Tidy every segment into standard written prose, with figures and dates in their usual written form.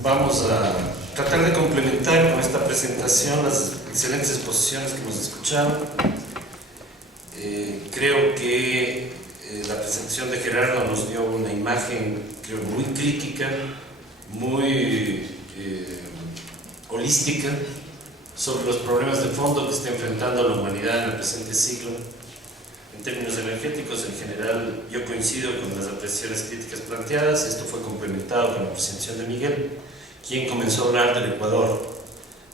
Vamos a tratar de complementar con esta presentación las excelentes exposiciones que hemos escuchado. Creo que la presentación de Gerardo nos dio una imagen, creo, muy crítica, muy holística sobre los problemas de fondo que está enfrentando la humanidad en el presente siglo. En términos energéticos, en general, yo coincido con las apreciaciones críticas planteadas. Esto fue complementado con la presentación de Miguel, quien comenzó a hablar del Ecuador.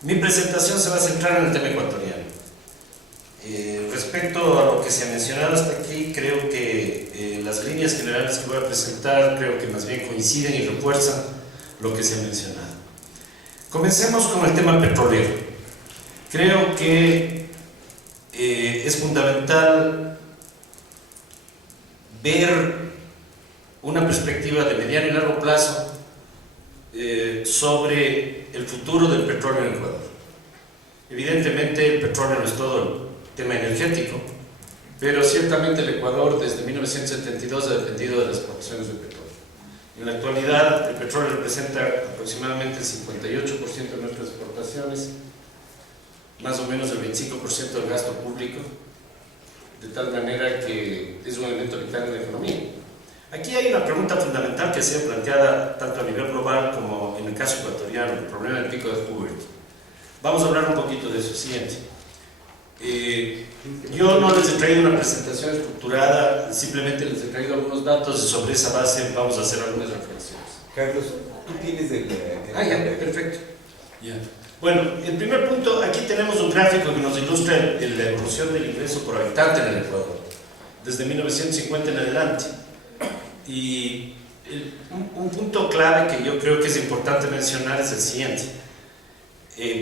Mi presentación se va a centrar en el tema ecuatoriano. Respecto a lo que se ha mencionado hasta aquí, creo que las líneas generales que voy a presentar creo que más bien coinciden y refuerzan lo que se ha mencionado. Comencemos con el tema petrolero. Creo que es fundamental ver una perspectiva de mediano y largo plazo sobre el futuro del petróleo en Ecuador. Evidentemente el petróleo no es todo el tema energético, pero ciertamente el Ecuador desde 1972 ha dependido de las exportaciones de petróleo. En la actualidad el petróleo representa aproximadamente el 58% de nuestras exportaciones, más o menos el 25% del gasto público, de tal manera que es un elemento vital en la economía. Aquí hay una pregunta fundamental que se ha planteada tanto a nivel global como en el caso ecuatoriano, el problema del pico de Hoover. Vamos a hablar un poquito de eso. Siguiente. Yo no les he traído una presentación estructurada, simplemente les he traído algunos datos y sobre esa base vamos a hacer algunas reflexiones. Carlos, tú tienes el ya, perfecto. Ya. Bueno, el primer punto, aquí tenemos un gráfico que nos ilustra la evolución del ingreso por habitante en el Ecuador, desde 1950 en adelante. Y un punto clave que yo creo que es importante mencionar es el siguiente.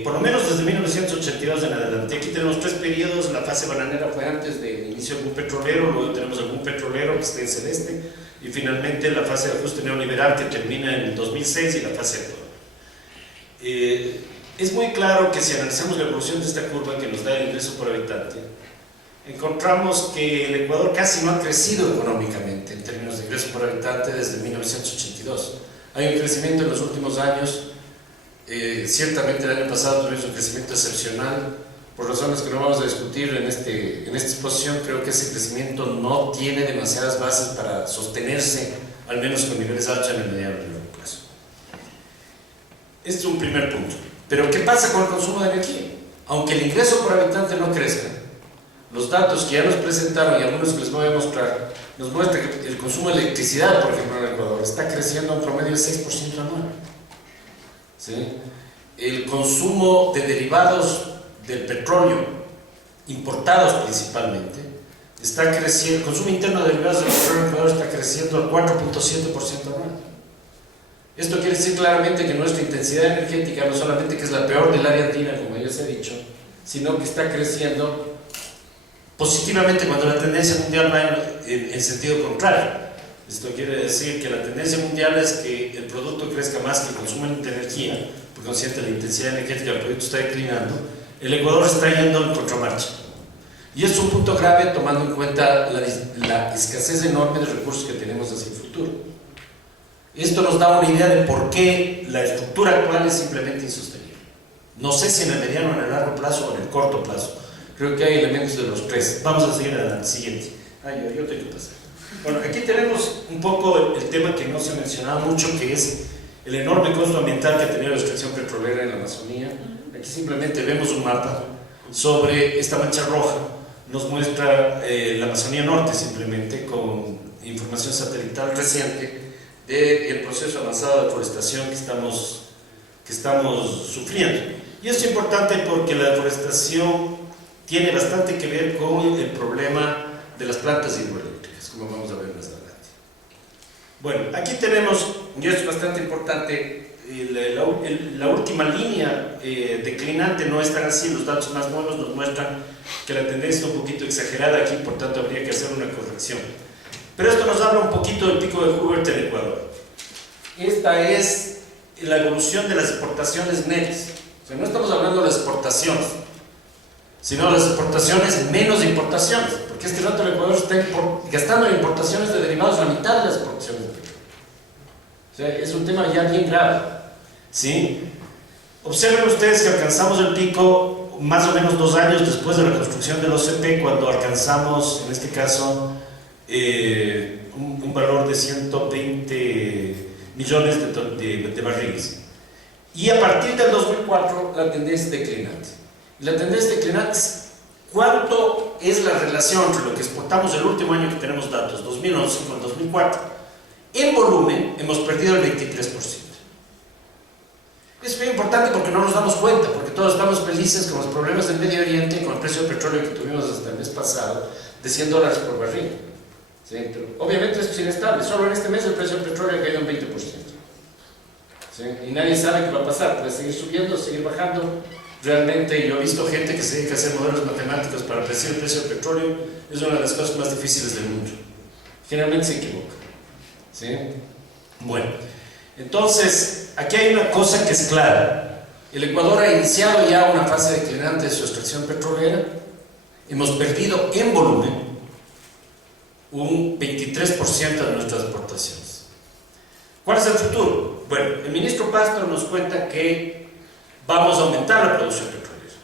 Por lo menos desde 1982 en adelante, aquí tenemos tres periodos. La fase bananera fue antes del inicio del boom petrolero, luego tenemos el boom petrolero que está en celeste, y finalmente la fase de ajuste neoliberal que termina en el 2006 y la fase actual. Es muy claro que si analizamos la evolución de esta curva que nos da el ingreso por habitante, encontramos que el Ecuador casi no ha crecido económicamente en términos de ingreso por habitante desde 1982. Hay un crecimiento en los últimos años, ciertamente el año pasado tuvimos un crecimiento excepcional, por razones que no vamos a discutir en esta exposición. Creo que ese crecimiento no tiene demasiadas bases para sostenerse, al menos con niveles altos en el mediano y largo plazo. Este es un primer punto. Pero ¿qué pasa con el consumo de energía? Aunque el ingreso por habitante no crezca, los datos que ya nos presentaron y algunos que les voy a mostrar, nos muestran que el consumo de electricidad, por ejemplo, en el Ecuador, está creciendo a un promedio del 6% anual. ¿Sí? El consumo de derivados del petróleo, importados principalmente, está creciendo. El consumo interno de derivados del petróleo en Ecuador está creciendo al 4.7% anual. Esto quiere decir claramente que nuestra intensidad energética no solamente que es la peor del área andina, como ya se ha dicho, sino que está creciendo positivamente cuando la tendencia mundial va en sentido contrario. Esto quiere decir que la tendencia mundial es que el producto crezca más que el consumo de energía, por consiguiente la intensidad energética del producto está declinando. El Ecuador está yendo en contramarcha. Y es un punto grave tomando en cuenta la escasez enorme de recursos que tenemos hacia el futuro. Esto nos da una idea de por qué la estructura actual es simplemente insostenible. No sé si en el mediano, en el largo plazo o en el corto plazo. Creo que hay elementos de los tres. Vamos a seguir al siguiente. Yo tengo que pasar. Bueno, aquí tenemos un poco el tema que no se ha mencionado mucho, que es el enorme costo ambiental que ha tenido la extracción petrolera en la Amazonía. Aquí simplemente vemos un mapa sobre esta mancha roja. Nos muestra la Amazonía Norte simplemente con información satelital reciente del proceso avanzado de deforestación que estamos sufriendo. Y esto es importante porque la deforestación tiene bastante que ver con el problema de las plantas hidroeléctricas, como vamos a ver más adelante. Bueno, aquí tenemos, y esto es bastante importante, la última línea declinante no es tan así. Los datos más nuevos nos muestran que la tendencia está un poquito exagerada aquí, por tanto habría que hacer una corrección. Pero esto nos habla un poquito del pico de Hoover en Ecuador. Esta es la evolución de las exportaciones netas. O sea, no estamos hablando de las exportaciones, sino de las exportaciones menos importaciones, porque este rato el Ecuador está gastando en importaciones de derivados la mitad de las exportaciones de petróleo. O sea, es un tema ya bien grave, ¿sí? Observen ustedes que alcanzamos el pico más o menos 2 años después de la construcción del OCP, cuando alcanzamos, en este caso, un valor de 120 millones de barriles. Y a partir del 2004 la tendencia es declinante. Y la tendencia declinante es cuánto es la relación entre lo que exportamos el último año que tenemos datos, 2011 con 2004. En volumen hemos perdido el 23%. Es muy importante porque no nos damos cuenta, porque todos estamos felices con los problemas del Medio Oriente y con el precio del petróleo que tuvimos hasta el mes pasado de $100 por barril. ¿Sí? Pero obviamente esto es inestable, solo en este mes el precio del petróleo ha caído un 20%. ¿Sí? Y nadie sabe qué va a pasar, puede seguir subiendo, seguir bajando. Realmente yo he visto gente que se dedica a hacer modelos matemáticos para predecir el precio del petróleo, es una de las cosas más difíciles del mundo. Generalmente se equivoca. ¿Sí? Bueno, entonces aquí hay una cosa que es clara. El Ecuador ha iniciado ya una fase declinante de su extracción petrolera. Hemos perdido en volumen un 23% de nuestras exportaciones. ¿Cuál es el futuro? Bueno, el ministro Pastor nos cuenta que vamos a aumentar la producción petrolera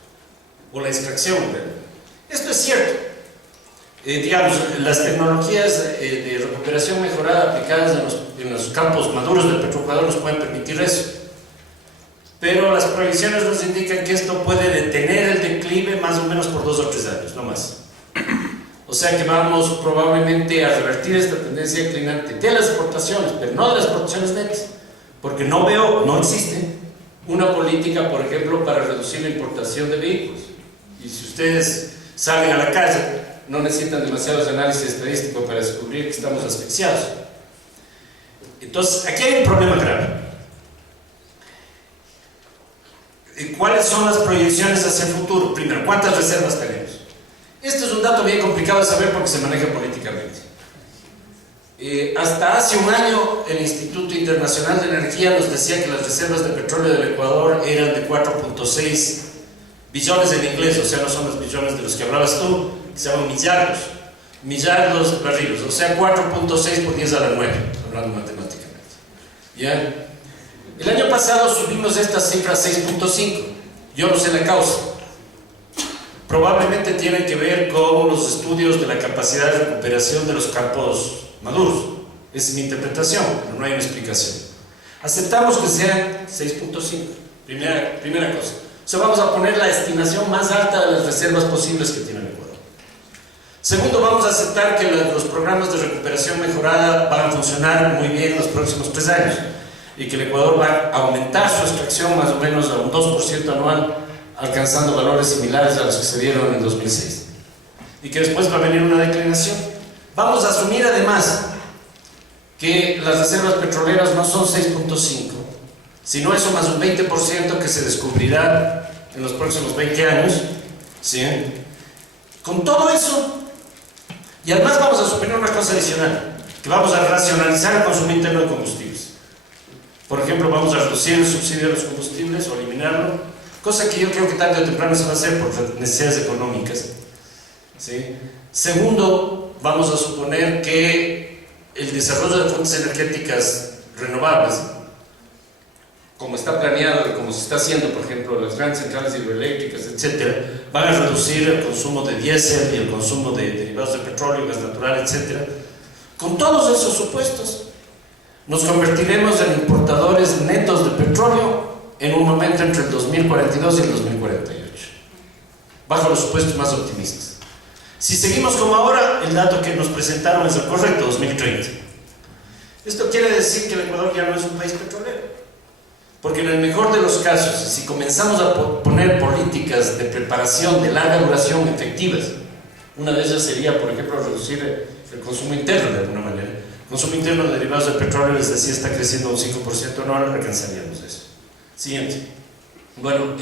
o la extracción, ¿verdad? Esto es cierto. Digamos, las tecnologías de recuperación mejorada aplicadas en los campos maduros del petroecuador nos pueden permitir eso. Pero las proyecciones nos indican que esto puede detener el declive más o menos por 2 o 3 años, no más. O sea que vamos probablemente a revertir esta tendencia declinante de las exportaciones, pero no de las exportaciones netas, porque no existe una política, por ejemplo, para reducir la importación de vehículos. Y si ustedes salen a la calle, no necesitan demasiados análisis estadísticos para descubrir que estamos asfixiados. Entonces, aquí hay un problema grave. ¿Cuáles son las proyecciones hacia el futuro? Primero, ¿cuántas reservas tenemos? Este es un dato bien complicado de saber porque se maneja políticamente. Hasta hace un año, el Instituto Internacional de Energía nos decía que las reservas de petróleo del Ecuador eran de 4.6 billones en inglés, o sea, no son los billones de los que hablabas tú, que se llaman millardos barriles, o sea, 4.6 por 10 a la 9, hablando matemáticamente. ¿Ya? El año pasado subimos esta cifra a 6.5, yo no sé la causa. Probablemente tiene que ver con los estudios de la capacidad de recuperación de los campos maduros. Esa es mi interpretación, pero no hay una explicación. Aceptamos que sean 6.5, primera cosa. O sea, vamos a poner la estimación más alta de las reservas posibles que tiene el Ecuador. Segundo, vamos a aceptar que los programas de recuperación mejorada van a funcionar muy bien en los próximos 3 años y que el Ecuador va a aumentar su extracción más o menos a un 2% anual, alcanzando valores similares a los que se dieron en 2006, y que después va a venir una declinación. Vamos a asumir además que las reservas petroleras no son 6.5, sino eso más un 20% que se descubrirá en los próximos 20 años, ¿sí? Con todo eso, y además vamos a suponer una cosa adicional, que vamos a racionalizar el consumo interno de combustibles. Por ejemplo, vamos a reducir el subsidio de los combustibles o eliminarlo, cosa que yo creo que tarde o temprano se va a hacer por necesidades económicas, ¿sí? Segundo, vamos a suponer que el desarrollo de fuentes energéticas renovables, como está planeado y como se está haciendo, por ejemplo, las grandes centrales hidroeléctricas, etc., van a reducir el consumo de diésel y el consumo de derivados de petróleo, gas natural, etc. Con todos esos supuestos, nos convertiremos en importadores netos de petróleo en un momento entre el 2042 y el 2048, bajo los supuestos más optimistas. Si seguimos como ahora, el dato que nos presentaron es el correcto, 2030. Esto quiere decir que el Ecuador ya no es un país petrolero, porque en el mejor de los casos, si comenzamos a poner políticas de preparación de larga duración efectivas, una de ellas sería, por ejemplo, reducir el consumo interno de alguna manera. El consumo interno de derivados de petróleo, les decía, está creciendo un 5% anual, alcanzaríamos eso. Siguiente. Bueno,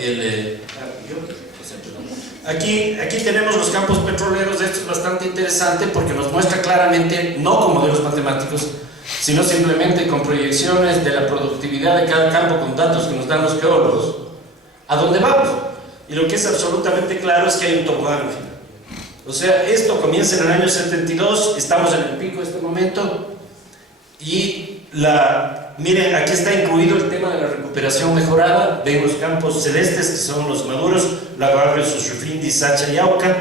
aquí tenemos los campos petroleros. Esto es bastante interesante porque nos muestra claramente, no con modelos matemáticos, sino simplemente con proyecciones de la productividad de cada campo con datos que nos dan los geólogos, a dónde vamos. Y lo que es absolutamente claro es que hay un tobogán al final. O sea, esto comienza en el año 72, estamos en el pico de este momento, y la Miren, aquí está incluido el tema de la recuperación mejorada. Ven los campos celestes, que son los maduros, Lago Agrio, Sushufindi, Sacha y Auca.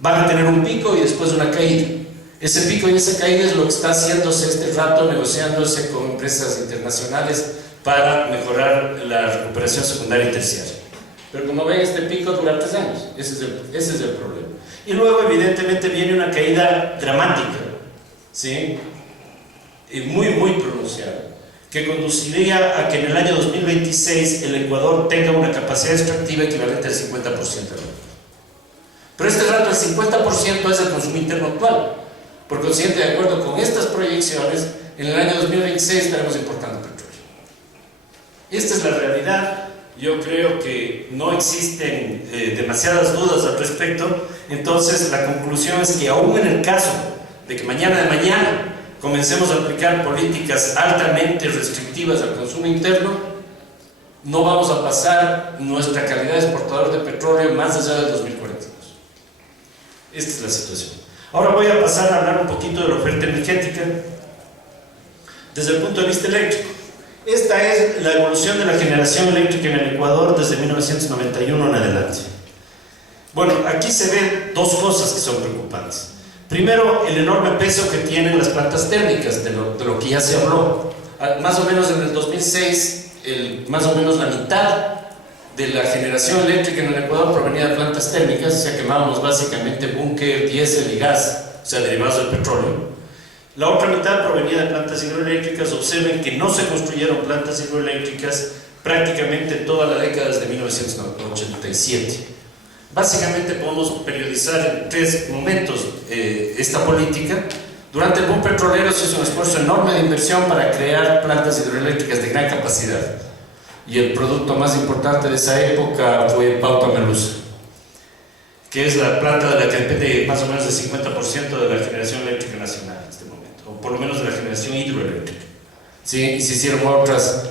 Van a tener un pico y después una caída. Ese pico y esa caída es lo que está haciéndose este rato, negociándose con empresas internacionales para mejorar la recuperación secundaria y terciaria. Pero como ven, este pico dura 3 años. Ese es el problema. Y luego, evidentemente, viene una caída dramática, ¿sí? Y muy pronunciada, que conduciría a que en el año 2026 el Ecuador tenga una capacidad extractiva equivalente al 50% del mundo. Pero este rato el 50% es el consumo interno actual. Por consiguiente, de acuerdo con estas proyecciones, en el año 2026 estaremos importando petróleo. Esta es la realidad. Yo creo que no existen demasiadas dudas al respecto. Entonces, la conclusión es que aún en el caso de que mañana comencemos a aplicar políticas altamente restrictivas al consumo interno, no vamos a pasar nuestra calidad de exportador de petróleo más allá del 2042. Esta es la situación. Ahora voy a pasar a hablar un poquito de la oferta energética desde el punto de vista eléctrico. Esta es la evolución de la generación eléctrica en el Ecuador desde 1991 en adelante. Bueno, aquí se ven dos cosas que son preocupantes. Primero, el enorme peso que tienen las plantas térmicas, de lo que ya se habló. Más o menos en el 2006, más o menos la mitad de la generación eléctrica en el Ecuador provenía de plantas térmicas, o sea, quemábamos básicamente búnker, diésel y gas, o sea, derivados del petróleo. La otra mitad provenía de plantas hidroeléctricas. Observen que no se construyeron plantas hidroeléctricas prácticamente en toda la década desde 1987. Básicamente podemos periodizar en 3 momentos esta política. Durante el boom petrolero se hizo un esfuerzo enorme de inversión para crear plantas hidroeléctricas de gran capacidad. Y el producto más importante de esa época fue Pauta Melusa, que es la planta de la que depende más o menos del 50% de la generación eléctrica nacional en este momento, o por lo menos de la generación hidroeléctrica. ¿Sí? Y se hicieron otras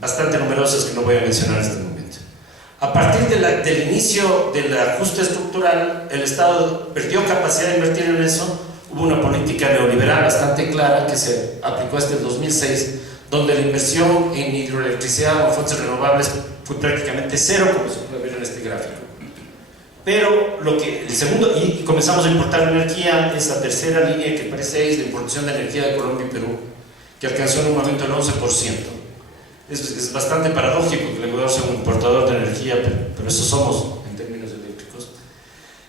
bastante numerosas que no voy a mencionar en este momento. A partir del inicio del ajuste estructural, el Estado perdió capacidad de invertir en eso. Hubo una política neoliberal bastante clara que se aplicó hasta el 2006, donde la inversión en hidroelectricidad o fuentes renovables fue prácticamente cero, como se puede ver en este gráfico. Pero el segundo, y comenzamos a importar energía, esa tercera línea que aparece ahí es la importación de energía de Colombia y Perú, que alcanzó en un momento el 11%. Es bastante paradójico que el Ecuador sea un importador de energía, pero eso somos en términos eléctricos.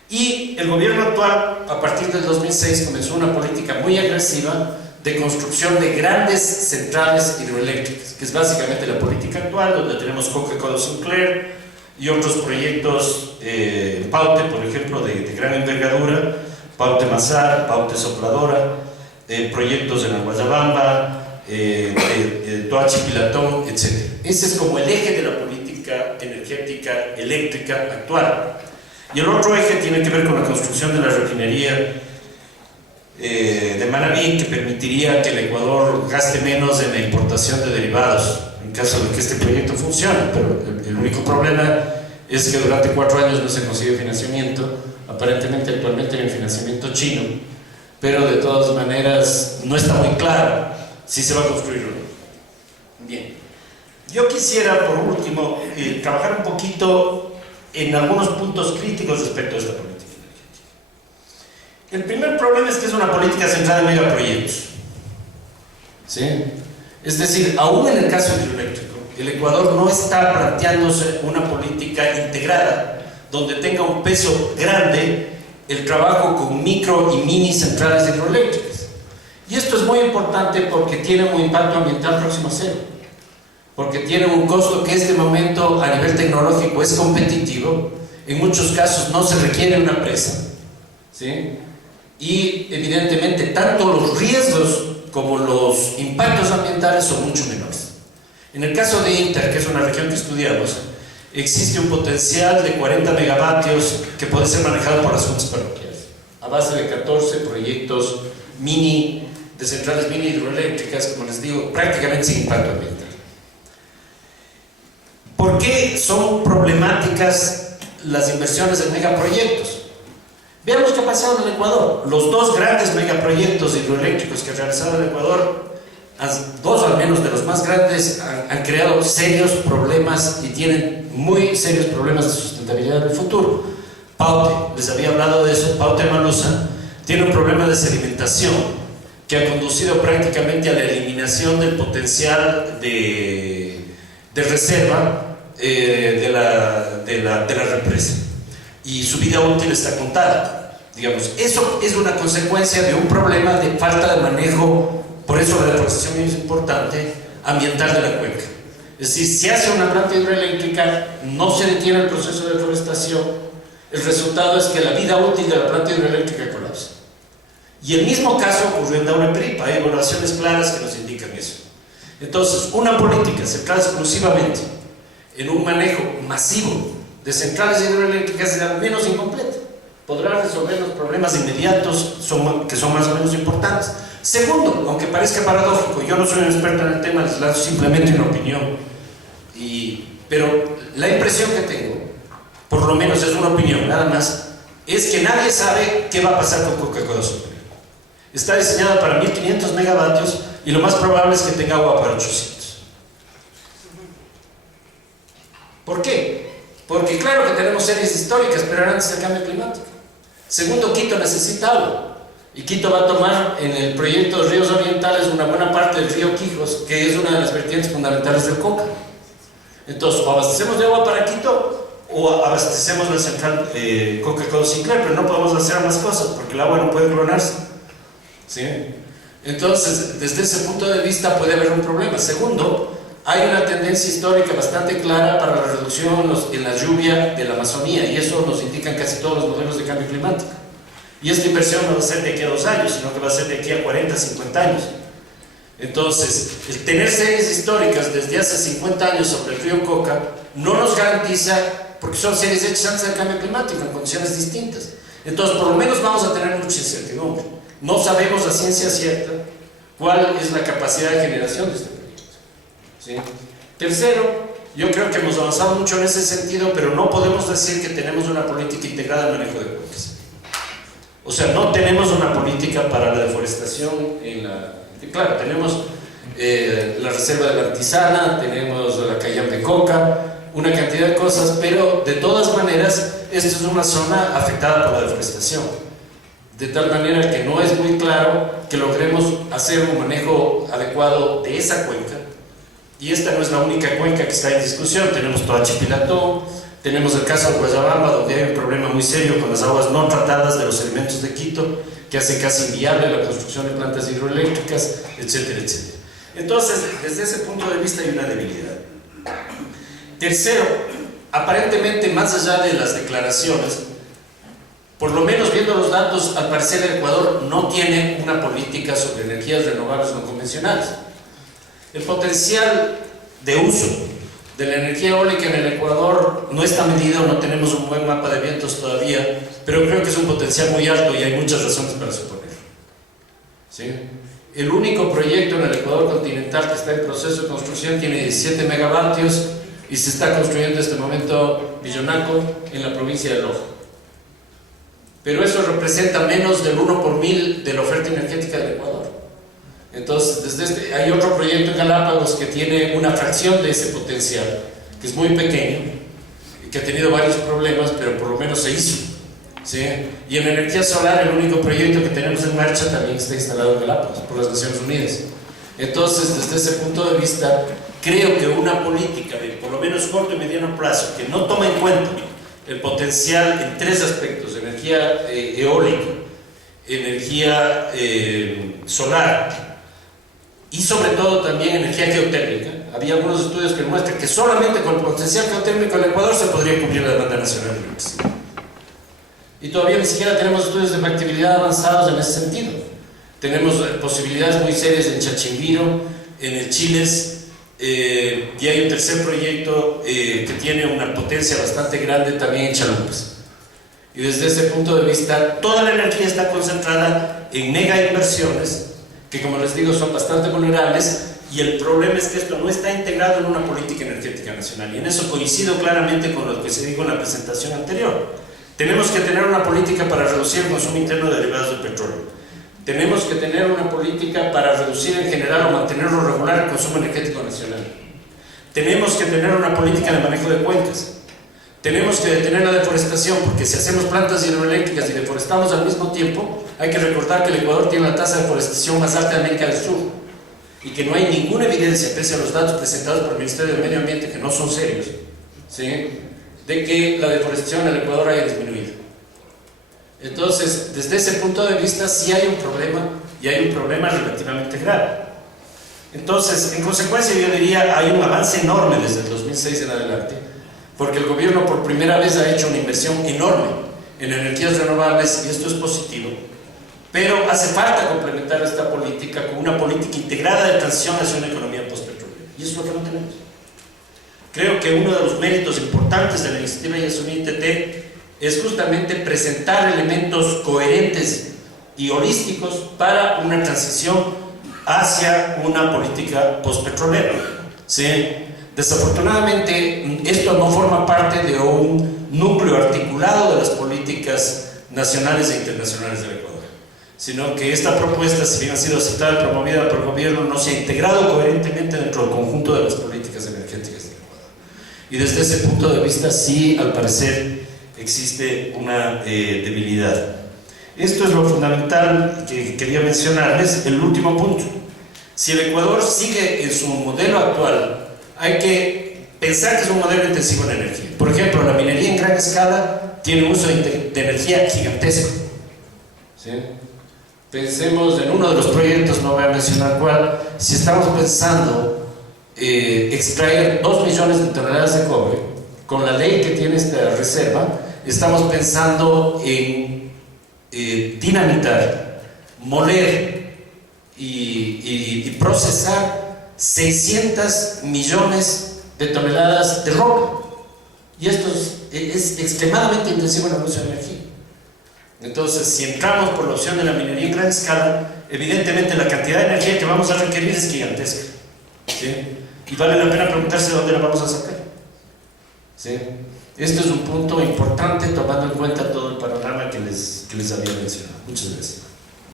Y el gobierno actual, a partir del 2006, comenzó una política muy agresiva de construcción de grandes centrales hidroeléctricas, que es básicamente la política actual, donde tenemos Coca-Cola Sinclair y otros proyectos, Paute, por ejemplo, de gran envergadura, Paute Mazar, Paute Sopladora, proyectos en Guayabamba, Toachi Pilatón, etc. Ese es como el eje de la política energética eléctrica actual. Y el otro eje tiene que ver con la construcción de la refinería de Manabí, que permitiría que el Ecuador gaste menos en la importación de derivados en caso de que este proyecto funcione. Pero el único problema es que durante 4 años no se consiguió financiamiento. Aparentemente actualmente hay un financiamiento chino, pero de todas maneras no está muy claro si se va a construir o no. Bien, yo quisiera por último trabajar un poquito en algunos puntos críticos respecto a esta política energética. El primer problema es que es una política centrada en megaproyectos, ¿sí? Es decir, aún en el caso hidroeléctrico, el Ecuador no está planteándose una política integrada donde tenga un peso grande el trabajo con micro y mini centrales hidroeléctricas. Y esto es muy importante porque tiene un impacto ambiental próximo a cero, porque tiene un costo que en este momento a nivel tecnológico es competitivo. En muchos casos no se requiere una presa, ¿sí? Y evidentemente tanto los riesgos como los impactos ambientales son mucho menores. En el caso de Inter, que es una región que estudiamos, existe un potencial de 40 megavatios que puede ser manejado por las juntas parroquiales a base de 14 proyectos de centrales mini hidroeléctricas, como les digo, prácticamente sin impacto ambiental. ¿Por qué son problemáticas las inversiones en megaproyectos? Veamos qué ha pasado en el Ecuador. Los 2 grandes megaproyectos hidroeléctricos que ha realizado el Ecuador dos al menos de los más grandes, han creado serios problemas y tienen muy serios problemas de sustentabilidad en el futuro. Paute, les había hablado de eso. Paute Malusa tiene un problema de sedimentación que ha conducido prácticamente a la eliminación del potencial de reserva de la represa, y su vida útil está contada. Digamos, eso es una consecuencia de un problema de falta de manejo. Por eso la deforestación es importante, ambiental de la cuenca. Es decir, si hace una planta hidroeléctrica, no se detiene el proceso de deforestación, el resultado es que la vida útil de la planta hidroeléctrica colapsa. Y el mismo caso ocurrió en Daure Peripa. Hay evaluaciones claras que nos indican eso. Entonces, una política centrada exclusivamente en un manejo masivo de centrales hidroeléctricas es al menos incompleta. Podrá resolver los problemas inmediatos que son más o menos importantes. Segundo, aunque parezca paradójico, yo no soy un experto en el tema, les lanzo simplemente una opinión, pero la impresión que tengo, por lo menos es una opinión nada más, es que nadie sabe qué va a pasar con Coca-Cola Superior. Está diseñada para 1500 megavatios y lo más probable es que tenga agua para 800. ¿Por qué? Porque claro que tenemos series históricas, pero eran antes del cambio climático. Segundo, Quito necesita agua. Y Quito va a tomar en el proyecto de ríos orientales una buena parte del río Quijos, que es una de las vertientes fundamentales del Coca. Entonces, o abastecemos de agua para Quito o abastecemos la central Coca-Cola Sinclair, pero no podemos hacer más cosas porque el agua no puede clonarse. ¿Sí? Entonces, desde ese punto de vista puede haber un problema. Segundo, hay una tendencia histórica bastante clara para la reducción en la lluvia de la Amazonía, y eso nos indican casi todos los modelos de cambio climático. Y esta inversión no va a ser de aquí a 2 años, sino que va a ser de aquí a 40, 50 años. Entonces, el tener series históricas desde hace 50 años sobre el río Coca no nos garantiza, porque son series hechas antes del cambio climático, en condiciones distintas. Entonces, por lo menos vamos a tener mucha incertidumbre. No sabemos a ciencia cierta cuál es la capacidad de generación de este proyecto. ¿Sí? Tercero, yo creo que hemos avanzado mucho en ese sentido, pero no podemos decir que tenemos una política integrada de manejo de cuencas. O sea, no tenemos una política para la deforestación claro, tenemos la reserva de la Antisana, tenemos la Cayam de Coca, una cantidad de cosas, pero de todas maneras, esto es una zona afectada por la deforestación. De tal manera que no es muy claro que logremos hacer un manejo adecuado de esa cuenca. Y esta no es la única cuenca que está en discusión. Tenemos Toachi-Pilató, tenemos el caso de Guayabamba, donde hay un problema muy serio con las aguas no tratadas de los sedimentos de Quito, que hace casi inviable la construcción de plantas hidroeléctricas, etcétera, etcétera. Entonces, desde ese punto de vista hay una debilidad. Tercero, aparentemente, más allá de las declaraciones, por lo menos viendo los datos, al parecer el Ecuador no tiene una política sobre energías renovables no convencionales. El potencial de uso de la energía eólica en el Ecuador no está medido, no tenemos un buen mapa de vientos todavía, pero creo que es un potencial muy alto y hay muchas razones para suponerlo. ¿Sí? El único proyecto en el Ecuador continental que está en proceso de construcción tiene 17 megavatios y se está construyendo en este momento Villonaco en la provincia de Loja. Pero eso representa menos del 1 por 1000 de la oferta energética del Ecuador. Entonces, hay otro proyecto en Galápagos que tiene una fracción de ese potencial, que es muy pequeño, que ha tenido varios problemas, pero por lo menos se hizo. ¿Sí? Y en energía solar, el único proyecto que tenemos en marcha también está instalado en Galápagos, por las Naciones Unidas. Entonces, desde ese punto de vista, creo que una política de por lo menos corto y mediano plazo, que no toma en cuenta el potencial en 3 aspectos: energía eólica, energía solar y sobre todo también energía geotérmica. Había algunos estudios que muestran que solamente con el potencial geotérmico del Ecuador se podría cubrir la demanda nacional de electricidad. Y todavía ni siquiera tenemos estudios de factibilidad avanzados en ese sentido. Tenemos posibilidades muy serias en Chachimbiro, en el Chiles, y hay un tercer proyecto que tiene una potencia bastante grande también en Chalupes. Y desde ese punto de vista, toda la energía está concentrada en mega inversiones que, como les digo, son bastante vulnerables, y el problema es que esto no está integrado en una política energética nacional, y en eso coincido claramente con lo que se dijo en la presentación anterior. Tenemos que tener una política para reducir el consumo interno de derivados del petróleo, Tenemos que tener una política para reducir en general o mantener o regular el consumo energético nacional. Tenemos que tener una política de manejo de cuencas. Tenemos que detener la deforestación, porque si hacemos plantas hidroeléctricas y deforestamos al mismo tiempo, hay que recordar que el Ecuador tiene la tasa de deforestación más alta de América del Sur y que no hay ninguna evidencia, pese a los datos presentados por el Ministerio de Medio Ambiente, que no son serios, ¿sí?, de que la deforestación en el Ecuador haya disminuido. Entonces, desde ese punto de vista, sí hay un problema, y hay un problema relativamente grave. Entonces, en consecuencia, yo diría, hay un avance enorme desde el 2006 en adelante, porque el gobierno por primera vez ha hecho una inversión enorme en energías renovables, y esto es positivo, pero hace falta complementar esta política con una política integrada de transición hacia una economía postpetrolera, y eso es lo que no tenemos. Creo que uno de los méritos importantes de la iniciativa Yasuní TT es justamente presentar elementos coherentes y holísticos para una transición hacia una política postpetrolera, ¿sí? Desafortunadamente, esto no forma parte de un núcleo articulado de las políticas nacionales e internacionales del Ecuador, sino que esta propuesta, si bien ha sido aceptada y promovida por el gobierno, no se ha integrado coherentemente dentro del conjunto de las políticas energéticas del Ecuador. Y desde ese punto de vista, sí, al parecer, existe una debilidad. Esto es lo fundamental que quería mencionarles. El último punto: si el Ecuador sigue en su modelo actual, hay que pensar que es un modelo intensivo en energía. Por ejemplo, la minería en gran escala tiene un uso de energía gigantesco, ¿sí? Pensemos en uno de los proyectos, no voy a mencionar cuál. Si estamos pensando extraer 2 millones de toneladas de cobre, con la ley que tiene esta reserva, estamos pensando en dinamitar, moler y procesar 600 millones de toneladas de roca, y esto es extremadamente intensivo en el uso de energía. Entonces, si entramos por la opción de la minería en gran escala, evidentemente la cantidad de energía que vamos a requerir es gigantesca, ¿sí? Y vale la pena preguntarse de dónde la vamos a sacar, ¿sí? Este es un punto importante, tomando en cuenta todo el panorama que les había mencionado. Muchas gracias.